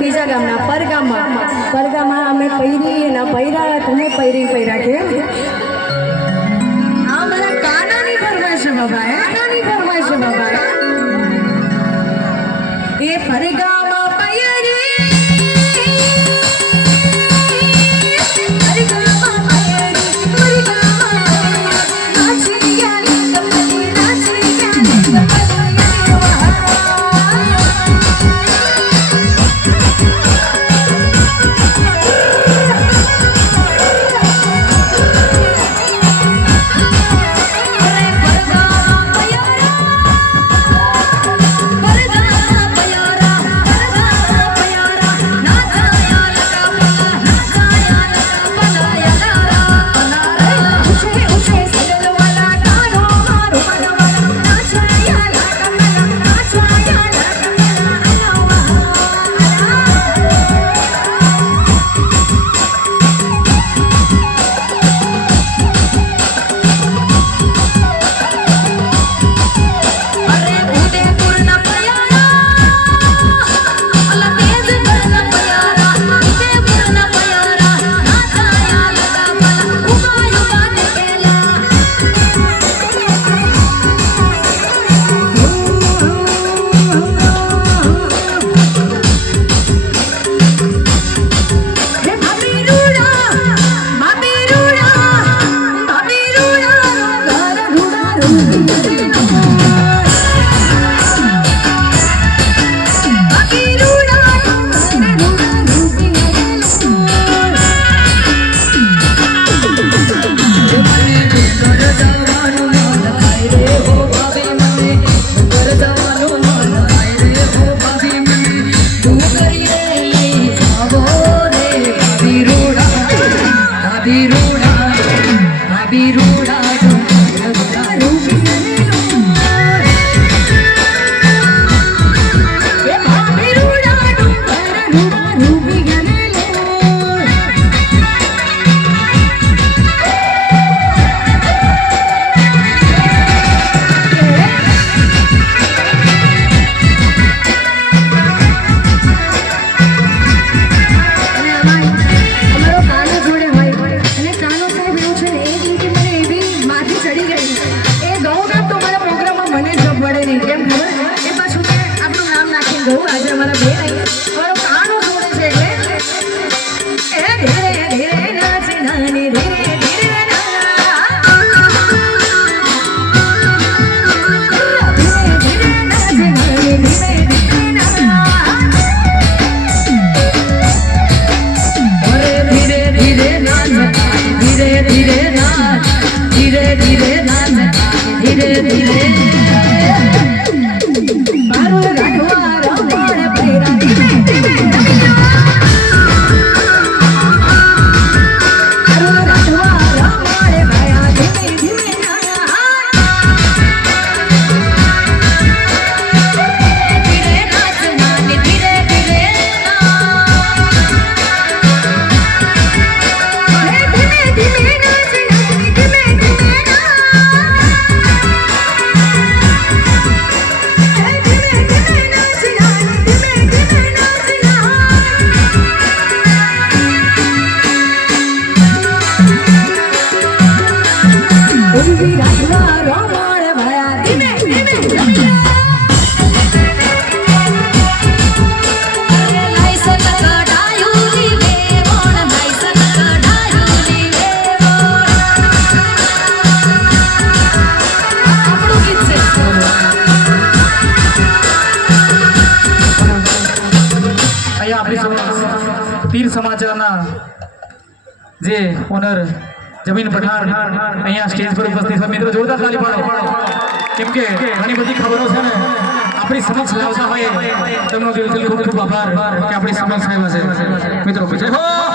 बीजा गामना परगामा अमे पैरी ना पैरा तुमे पैरी पैरा के आ मारा कानानी फरमाइश बाबा है कानानी फरमाइश बाबा ये परगामा पैरी परगामा पैरी परगामा नाचिया આપણી તીર સમાચારના જે ઓનર જમીન પઠાણ અહીંયા સ્ટેજ પર ઉપસ્થિત છે મિત્રો જોરદાર તાળી પાડો કેમ કે ઘણી બધી ખબરો છે ને આપણી સમક્ષ લાવતા હોય તેમનો દિલથી ખૂબ ખૂબ આભાર કે આપણી સમક્ષ આવ્યા છે મિત્રો જય હો